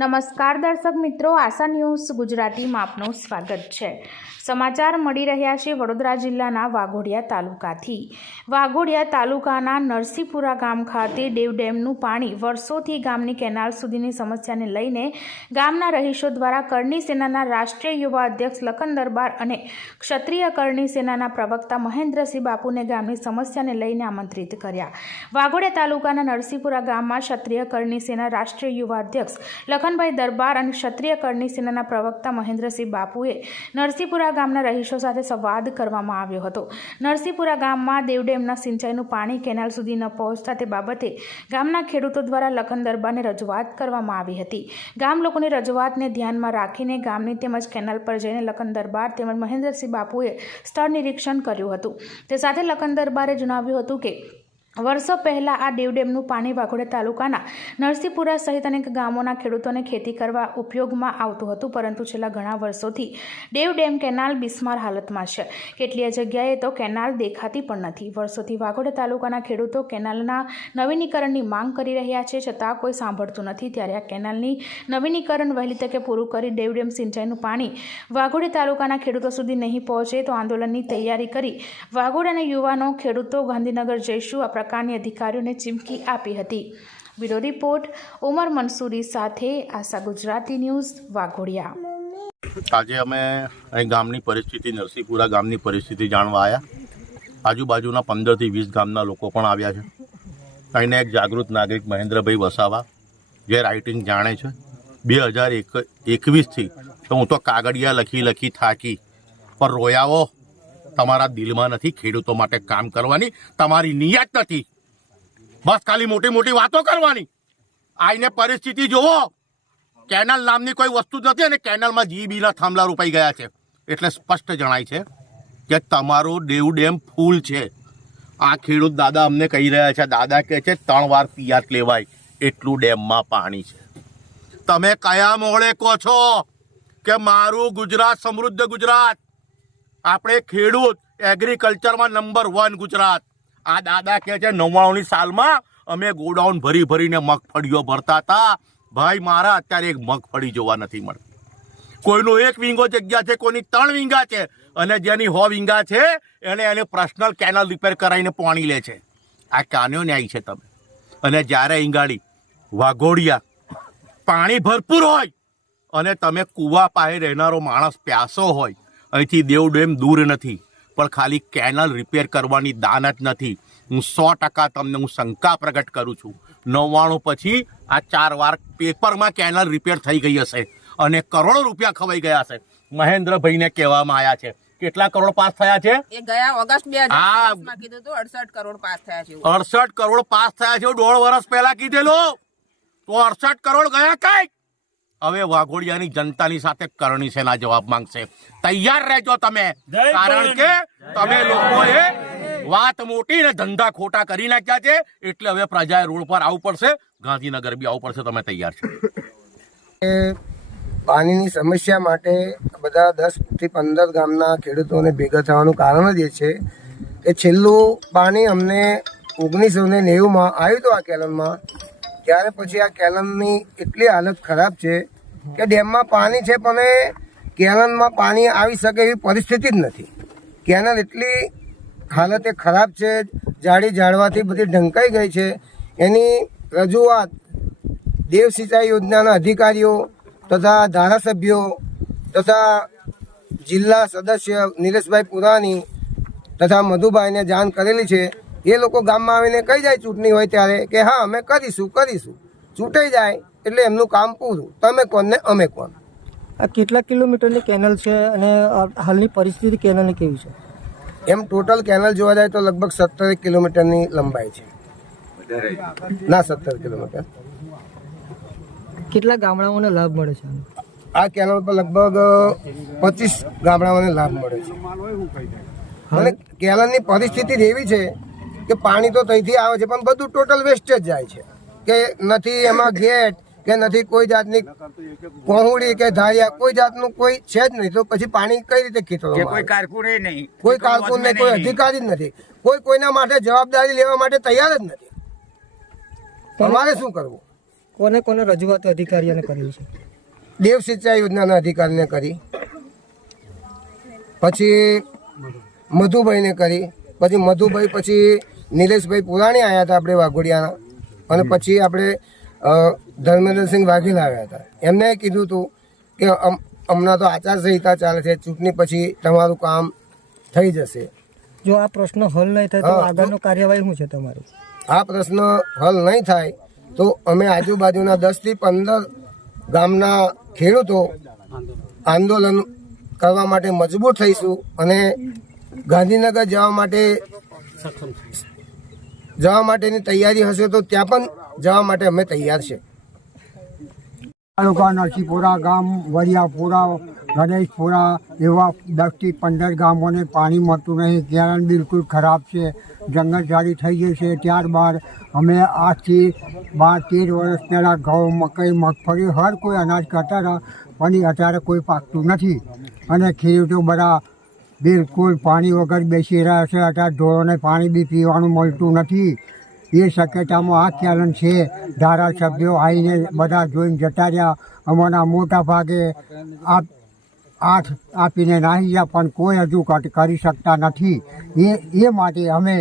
નમસ્કાર દર્શક મિત્રો, આશા ન્યૂઝ ગુજરાતીમાં આપનું સ્વાગત છે. સમાચાર મળી રહ્યા છે વડોદરા જિલ્લાના વાઘોડિયા તાલુકાથી. વાઘોડિયા તાલુકાના નરસિંહપુરા ગામ ખાતે દેવ ડેમનું પાણી વર્ષોથી ગામની કેનાલ સુધીની સમસ્યાને લઈને ગામના રહીશો દ્વારા કરણી સેનાના રાષ્ટ્રીય યુવા અધ્યક્ષ લખન દરબાર અને ક્ષત્રિય કરણી સેનાના પ્રવક્તા મહેન્દ્રસિંહ બાપુને ગામની સમસ્યાને લઈને આમંત્રિત કર્યા. વાઘોડિયા તાલુકાના નરસિંહપુરા ગામમાં ક્ષત્રિય કરણી સેના રાષ્ટ્રીય યુવા અધ્યક્ષ લખનભાઈ દરબાર અને ક્ષત્રિય કરણી સેનાના પ્રવક્તા મહેન્દ્રસિંહ બાપુએ નરસિંહપુરા ગામના રહીશો સાથે સંવાદ કરવામાં આવ્યો હતો. નરસિંહપુરા ગામમાં દેવડેમના સિંચાઈનું પાણી કેનાલ સુધી ન પહોંચતા તે બાબતે ગામના ખેડૂતો દ્વારા લખન દરબારને રજૂઆત કરવામાં આવી હતી. ગામ લોકોની રજૂઆતને ધ્યાનમાં રાખીને ગામની તેમજ કેનાલ પર જઈને લખન દરબાર તેમજ મહેન્દ્રસિંહ બાપુએ સ્થળ નિરીક્ષણ કર્યું હતું. તે સાથે લખન દરબારે જણાવ્યું હતું કે વર્ષો પહેલાં આ દેવડેમનું પાણી વાઘોડે તાલુકાના નરસિંહપુરા સહિત અનેક ગામોના ખેડૂતોને ખેતી કરવા ઉપયોગમાં આવતું હતું, પરંતુ છેલ્લા ઘણા વર્ષોથી દેવ ડેમ કેનાલ બિસ્માર હાલતમાં છે. કેટલીય જગ્યાએ તો કેનાલ દેખાતી પણ નથી. વર્ષોથી વાઘોડે તાલુકાના ખેડૂતો કેનાલના નવીનીકરણની માંગ કરી રહ્યા છે, છતાં કોઈ સાંભળતું નથી. ત્યારે આ કેનાલની નવીનીકરણ વહેલી તકે પૂરું કરી ડેવ ડેમ સિંચાઈનું પાણી વાઘોડે તાલુકાના ખેડૂતો સુધી નહીં પહોંચે તો આંદોલનની તૈયારી કરી વાઘોડિયાના યુવાનો, ખેડૂતો, ગાંધીનગર જઈશું પ્રકારની અધિકારીઓને ચીમકી આપી હતી. બ્યુરો રિપોર્ટ, ઉમર મંસૂરી સાથે આશા ગુજરાતી ન્યૂઝ, વાઘોડિયા. આજે અમે અહીં ગામની પરિસ્થિતિ નરસિંહપુરા ગામની પરિસ્થિતિ જાણવા આવ્યા આજુબાજુના પંદરથી વીસ ગામના લોકો પણ આવ્યા છે. અહીંના એક જાગૃત નાગરિક મહેન્દ્રભાઈ વસાવા, જે રાઇટિંગ જાણે છે. બે હજાર એક, એકવીસથી, તો હું તો કાગળિયા લખી લખી થાકી. પણ રોયાવો તમારા દિલમાં નથી ખેડૂતો માટે કામ કરવાની, તમારી નિયત નથી. બસ ખાલી મોટી મોટી વાતો કરવાની. આઈને પરિસ્થિતિ જોવો. કેનાલ નામની કોઈ વસ્તુ જ નથી અને કેનાલમાં જીબીના થાંભલા રોપાઈ ગયા છે. એટલે સ્પષ્ટ જણાય છે કે તમારો દેવ ડેમ ફૂલ છે. આ ખેડૂત દાદા અમને કહી રહ્યા છે, દાદા કહે છે, ત્રણ વાર પિયાત લેવાય, એટલું ડેમમાં પાણી છે. તમે કયા મોડે કહો છો કે મારું ગુજરાત સમૃદ્ધ ગુજરાત? આપણે ખેડૂત એગ્રીકલ્ચરમાં નંબર વન ગુજરાત. આ દાદા કહે છે, નવ્વાણુંની સાલમાં અમે ગોડાઉન ભરી ભરીને મગફળીઓ ભરતા હતા. ભાઈ, મારા અત્યારે એક મગફળી જોવા નથી મળતી. કોઈનો એક વિંગો જગ્યા છે, કોઈની ત્રણ વિંગા છે. અને જેની હો વિંગા છે, એને એને પર્સનલ કેનલ રિપેર કરાવીને પાણી લે છે. આ કાન્યો ન્યાય છે તમે. અને જ્યારે ઈંગાડી વાઘોડિયા, પાણી ભરપૂર હોય અને તમે કૂવા પાસે રહેનારો માણસ પ્યાસો હોય અહીંથી દેવ ડેમ દૂર નથી પણ ખાલી કેનલ રિપેર કરવાની દાનત નથી. હું સો ટકા તમને હું શંકા પ્રગટ કરું છું. નવ્વાણું પછી આ ચાર વાર પેપરમાં કેનલ રિપેર થઈ ગઈ હશે અને કરોડો રૂપિયા ખવાઈ ગયા છે મહેન્દ્રભાઈને કહેવામાં આવ્યા છે. કેટલા કરોડ પાસ થયા છે? એ ગયા ઓગસ્ટ બે હા. હજારમાં કીધું અડસઠ કરોડ પાસ થયા છે એવું. અડસઠ કરોડ પાસ થયા છે દોઢ વર્ષ પહેલા કીધેલું. તો અડસઠ કરોડ ગયા કઈ હવે વાઘોડિયાની જનતાની સાથે કરણી સેના જવાબ માંગશે. તૈયાર રહેજો તમે. કારણ કે તમે લોકોએ વાત મોટી ને ધંધા ખોટા કરી નાખ્યા છે. એટલે હવે પ્રજાએ રોડ પર આવવું પડશે. ગાંધીનગર બી આવવું પડશે. તમે તૈયાર છો. એ પાણીની સમસ્યા માટે બધા દસથી પંદર ગામના ખેડૂતોને ભેગા થવાનું કારણ જ એ છે કે છેલ્લું પાણી અમને ઓગણીસો ને નેવુંમાં આવ્યું હતું આ કેલનમાં. ત્યારે પછી આ કેલનની એટલી હાલત ખરાબ છે કે ડેમમાં પાણી છે, પણ એ કેલનમાં પાણી આવી શકે એવી પરિસ્થિતિ જ નથી. કેનલ એટલી હાલત એ ખરાબ છે જાડી ઝાડવાથી બધી ઢંકાઈ ગઈ છે. એની રજૂઆત દેવ સિંચાઈ યોજનાના અધિકારીઓ તથા ધારાસભ્યો તથા જિલ્લા સદસ્ય નિલેશભાઈ પુરાણી તથા મધુભાઈને જાણ કરેલી છે. એ લોકો ગામમાં આવીને કહી જાય ચૂંટણી હોય ત્યારે કે હા અમે કરીશું કરીશું. ચૂંટાઈ જાય એટલે એમનું કામ પૂરું. તમે કોણ ને અમે કોણ? આ કેટલા કિલોમીટરની કેનલ છે અને હાલની પરિસ્થિતિ કેનલની કેવી છે? એમ ટોટલ કેનલ જોવા જાય તો લગભગ સત્તર કિલોમીટરની લંબાઈ છે. ના સત્તર કિલોમીટર. કેટલા ગામડાઓને લાભ મળે છે? આ કેનલ પર લગભગ પચીસ ગામડાઓને લાભ મળે છે. અને કેનલની પરિસ્થિતિ એવી છે કે પાણી તો ત્યાંથી આવે છે પણ બધું ટોટલ વેસ્ટ જ જાય છે. કે નથી એમાં ગેટ કે નથી કોઈ જાતની પહોળી કે ધારિયા કોઈ જાતનું કોઈ છે જ નહીં. તો પછી પાણી કઈ રીતે ખેતરો કોઈ કારકુન નહીં. કોઈ કારકુન નહીં કોઈ અધિકારી જ નથી. કોઈ કોઈના માટે જવાબદારી લેવા માટે તૈયાર જ નથી. તમારે શું કરવું? કોને કોને રજૂઆત અધિકારીઓને કરી છે? દેવ સિંચાઈ યોજનાના અધિકારીને કરી. પછી મધુભાઈને કરી. પછી મધુભાઈ પછી નિલેશભાઈ પુરાણી આવ્યા હતા આપણે વાઘોડિયાના. અને પછી આપણે ધર્મેન્દ્રસિંહ વાઘેલા આવ્યા હતા. એમને કીધું હતું કે હમણાં તો આચારસંહિતા ચાલે છે ચૂંટણી પછી તમારું કામ થઈ જશે. જો આ પ્રશ્ન હલ નહીં થાય તો આગળનો કાર્યવાહી શું છે તમારી? આ પ્રશ્ન હલ નહીં થાય તો અમે આજુબાજુના દસથી પંદર ગામના ખેડૂતો આંદોલન કરવા માટે મજબૂર થઈશું અને ગાંધીનગર જવા માટે જવા માટેની તૈયારી હશે તો ત્યાં પણ જવા માટે અમે તૈયાર છે. તાલુકા નરસિંહપુરા ગામ, વરિયાપુરા, ગણેશપુરા એવા દસથી પંદર ગામોને પાણી મળતું નહીં. કેરણ બિલકુલ ખરાબ છે. જંગલ જાળી થઈ ગઈ છે. ત્યારબાદ અમે આજથી બાર તેર વર્ષ પહેલાં ઘઉં, મકાઈ, મગફળી હર કોઈ અનાજ કરતા હતા, પણ અત્યારે કોઈ પાકતું નથી. અને ખેડૂતો બધા બિલકુલ પાણી વગર બેસી રહ્યા છે. અત્યારે ઢોરોને પાણી બી પીવાનું મળતું નથી. એ શક્યતામાં આ ચેલેન્જ છે. ધારાસભ્યો આવીને બધા જોઈને જતા રહ્યા. અમારા મોટા ભાગે આ આઠ આપીને નાહી ગયા, પણ કોઈ હજુ કરી શકતા નથી. એ એ માટે અમે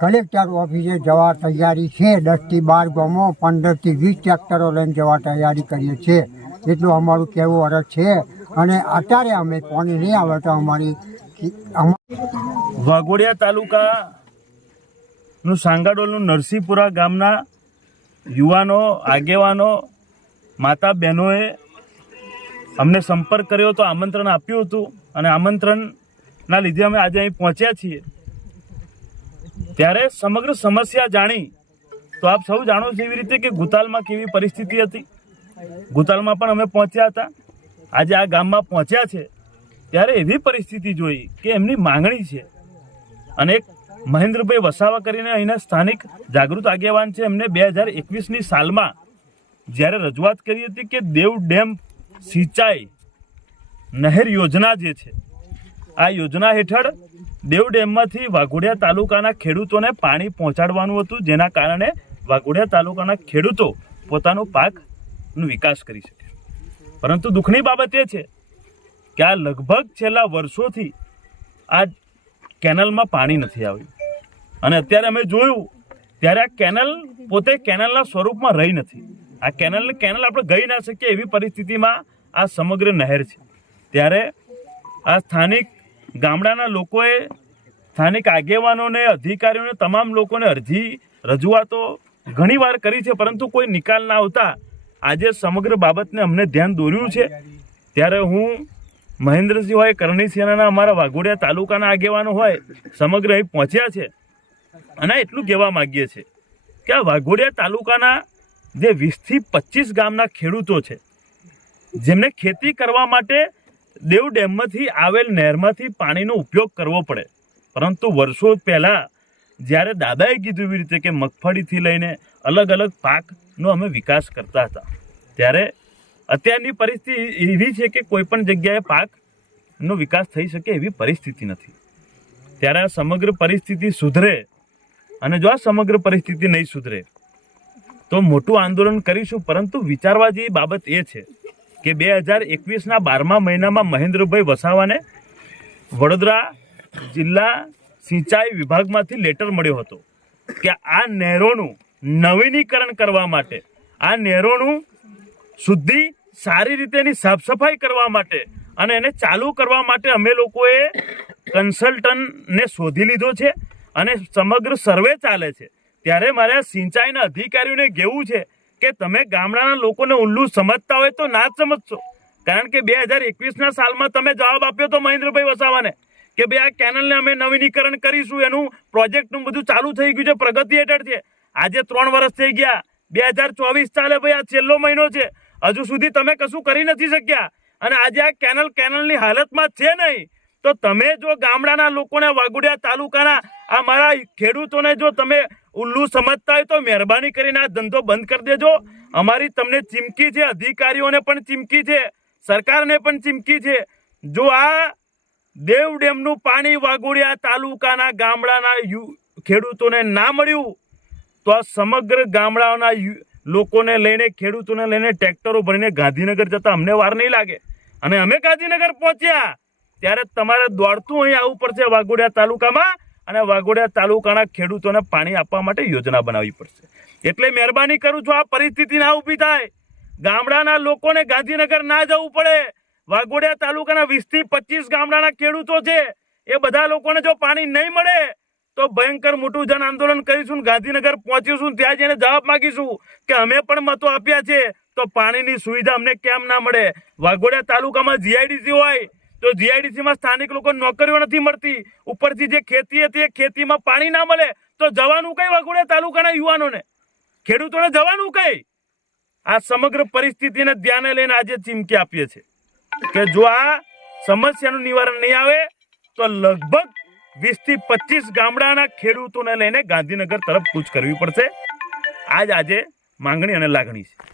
કલેક્ટર ઓફિસે જવા તૈયારી છે. દસથી બાર ગામો પંદરથી વીસ ટ્રેક્ટરો લઈને જવા તૈયારી કરીએ છીએ. એટલું અમારું કહેવું અરજ છે. અને અત્યારે અમે પાણી નહીં આવે તો અમારી વાઘોડિયા તાલુકા નું સાંગાડોલનું નરસિંહપુરા ગામના યુવાનો, આગેવાનો, માતા બહેનોએ અમને સંપર્ક કર્યો હતો આમંત્રણ આપ્યું હતું અને આમંત્રણના લીધે અમે આજે અહીં પહોંચ્યા છીએ. ત્યારે સમગ્ર સમસ્યા જાણી તો આપ સૌ જાણો છો એવી રીતે કે ગુતાલમાં કેવી પરિસ્થિતિ હતી. ગુતાલમાં પણ અમે પહોંચ્યા હતા. આજે આ ગામમાં પહોંચ્યા છે, ત્યારે એવી પરિસ્થિતિ જોઈ કે એમની માંગણી છે. અને એક મહેન્દ્રભાઈ વસાવા કરીને અહીંના સ્થાનિક જાગૃત આગેવાન છે. એમને બે હજાર એકવીસની સાલમાં જ્યારે રજૂઆત કરી હતી કે દેવ ડેમ સિંચાઈ નહેર યોજના જે છે, આ યોજના હેઠળ દેવ ડેમમાંથી વાઘોડિયા તાલુકાના ખેડૂતોને પાણી પહોંચાડવાનું હતું, જેના કારણે વાઘોડિયા તાલુકાના ખેડૂતો પોતાનો પાકનો વિકાસ કરી શકે. પરંતુ દુઃખની બાબત એ છે કે આ લગભગ છેલ્લા વર્ષોથી આ કેનલમાં પાણી નથી આવ્યું. અને અત્યારે અમે જોયું, ત્યારે આ કેનલ પોતે કેનલના સ્વરૂપમાં રહી નથી. આ કેનલ કેનલ આપણે ગઈ ના શકીએ એવી પરિસ્થિતિમાં આ સમગ્ર નહેર છે. ત્યારે આ સ્થાનિક ગામડાના લોકોએ, સ્થાનિક આગેવાનોને, અધિકારીઓને, તમામ લોકોને અરજી, રજૂઆતો ઘણીવાર કરી છે, પરંતુ કોઈ નિકાલ ના આવતા આજે સમગ્ર બાબતને અમને ધ્યાન દોર્યું છે. ત્યારે હું મહેન્દ્રસિંહ હોય કરણી સેનાના અમારા વાઘોડિયા તાલુકાના આગેવાનો હોય, સમગ્ર અહીં પહોંચ્યા છે અને એટલું કહેવા માગીએ છીએ કે આ વાઘોડિયા તાલુકાના જે વીસથી પચીસ ગામના ખેડૂતો છે, જેમને ખેતી કરવા માટે દેવ ડેમમાંથી આવેલ નહેરમાંથી પાણીનો ઉપયોગ કરવો પડે. પરંતુ વર્ષો પહેલાં જ્યારે દાદાએ કીધું એવી રીતે કે મગફળીથી લઈને અલગ અલગ પાકનો અમે વિકાસ કરતા હતા. ત્યારે અત્યારની પરિસ્થિતિ એવી છે કે કોઈ પણ જગ્યાએ પાકનો વિકાસ થઈ શકે એવી પરિસ્થિતિ નથી. ત્યારે આ સમગ્ર પરિસ્થિતિ સુધરે અને જો આ સમગ્ર પરિસ્થિતિ નહીં સુધરે, તો મોટું આંદોલન કરીશું, પરંતુ વિચારવા જેવી બાબત એ છે કે બે હજાર એકવીસના બારમા મહિનામાં મહેન્દ્રભાઈ વસાવાને વડોદરા જિલ્લા સિંચાઈ વિભાગમાંથી લેટર મળ્યો હતો કે આ નહેરોનું નવીનીકરણ કરવા માટે, આ નહેરોનું શુદ્ધિ સારી રીતે એની સાફ સફાઈ કરવા માટે અને એને ચાલુ કરવા માટે અમે લોકોએ કન્સલ્ટન્ટને શોધી લીધો છે અને સમગ્ર સર્વે ચાલે છે. ત્યારે મારે આ સિંચાઈના અધિકારીઓને કહેવું છે કે તમે ગામડાના લોકોને ઉલ્લુ સમજતા હોય તો ના જ સમજશો. કારણ કે બે હજાર એકવીસના સાલમાં તમે જવાબ આપ્યો તો મહેન્દ્રભાઈ વસાવાને. કે ભાઈ આ કેનલને અમે નવીનીકરણ કરીશું, એનું પ્રોજેક્ટનું બધું ચાલુ થઈ ગયું છે, પ્રગતિ હેઠળ છે. આજે ત્રણ વર્ષ થઈ ગયા. બે હજાર ચોવીસ ચાલે ભાઈ, આ છેલ્લો મહિનો છે. હજુ સુધી તમે કશું કરી નથી શક્યા. અને આજે આ કેનલ કેનલની હાલતમાં છે નહીં. તો તમે જો ગામડાના લોકોને વાગુડિયા તાલુકાના આ મારા ખેડૂતોને જો તમે ઉલ્લુ સમજતા હોય તો મહેરબાની કરીને આ ધંધો બંધ કરી દેજો. અમારી તમને ચીમકી છે, અધિકારીઓને પણ ચીમકી છે, સરકારને પણ ચીમકી છે. જો આ દેવ ડેમનું પાણી વાગોડિયા તાલુકાના ગામડાના ખેડૂતોને ના મળ્યું, તો આ સમગ્ર ગામડાઓના લોકોને લઈને, ખેડૂતોને લઈને ટ્રેક્ટરો ભરીને ગાંધીનગર જતા અમને વાર નહીં લાગે. અને અમે ગાંધીનગર પહોંચ્યા, ત્યારે તમારે દોડતું અહીં આવવું પડશે વાઘોડિયા તાલુકામાં, અને વાઘોડિયા તાલુકાના ખેડૂતોને પાણી આપવા માટે યોજના બનાવવી પડશે. એટલે મહેરબાની કરું છું, આ પરિસ્થિતિ ના ઊભી થાય. ગામડાના લોકોને ગાંધીનગર ના જવું પડે. વાઘોડિયા તાલુકાના વીસથી પચીસ ગામડાના ખેડૂતો છે. એ બધા લોકોને જો પાણી નહીં મળે, તો ભયંકર મોટું જન આંદોલન કરીશું ગાંધીનગર પહોંચીશું ત્યાં જઈને જવાબ માંગીશું કે અમે પણ મતો આપ્યા છે, તો પાણીની સુવિધા અમને કેમ ના મળે? વાઘોડિયા તાલુકામાં જીઆઈડીસી હોય, તો જીઆઈડીસી માં સ્થાનિક લોકો નોકરીઓ નથી મળતી. ઉપરથી જે ખેતી હતી, એ ખેતીમાં પાણી ના મળે, તો જવાનું કઈ વાઘોડિયા તાલુકાના યુવાનોને? ખેડૂતોને જવાનું કઈ? આ સમગ્ર પરિસ્થિતિને ધ્યાને લઈને આજે ચીમકી આપીએ છે કે જો આ સમસ્યાનું નિવારણ નહીં આવે, તો લગભગ વીસથી પચીસ ગામડાના ખેડૂતોને લઈને ગાંધીનગર તરફ કૂચ કરવી પડશે. આજ આજે માંગણી અને લાગણી છે.